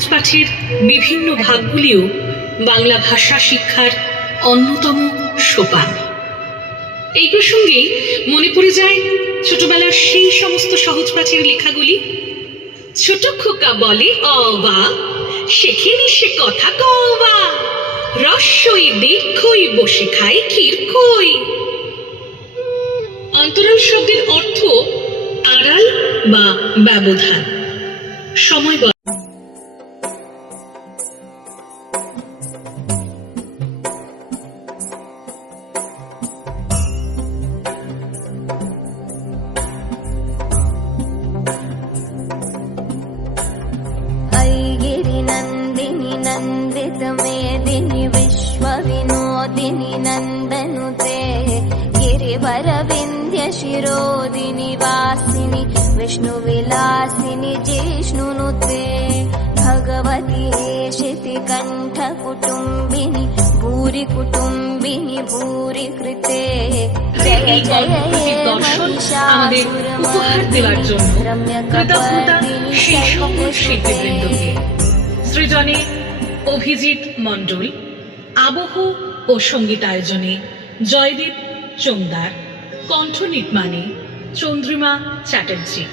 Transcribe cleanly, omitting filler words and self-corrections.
সহজ পাঠের বিভিন্ন ভাগগুলিও বাংলা ভাষা শিক্ষার অন্যতম সোপান। এই প্রসঙ্গেই মনে পড়ে যায় ছোটবেলার সেই সমস্ত সহজ পাঠের লেখাগুলি। ছোট খোকা বলে অবা, শেখেনি সে কথা কবা, রস্যই দীর্ঘই বসে খায় ক্ষীরকই। অন্তরাল শব্দের অর্থ আড়াল বা ব্যবধান। সময় नंदिनी नंदित मेदिनी विश्व विनोदिनी नंदनुते गिरिवर विंध्य शिरोदिनी वासिनी विष्णु विलासिनी जिष्णुनुते भगवती हेशिति कंठ कुटुंबिनी भूरि कुटुंबिनी भूरि कृते जय जय हे শিল্পীবৃন্দকে সৃজনে অভিজিৎ মণ্ডল, আবহ ও সঙ্গীতায়োজনে জয়দীপ চোংদার, কণ্ঠ নির্মাণে চন্দ্রিমা চ্যাটার্জি।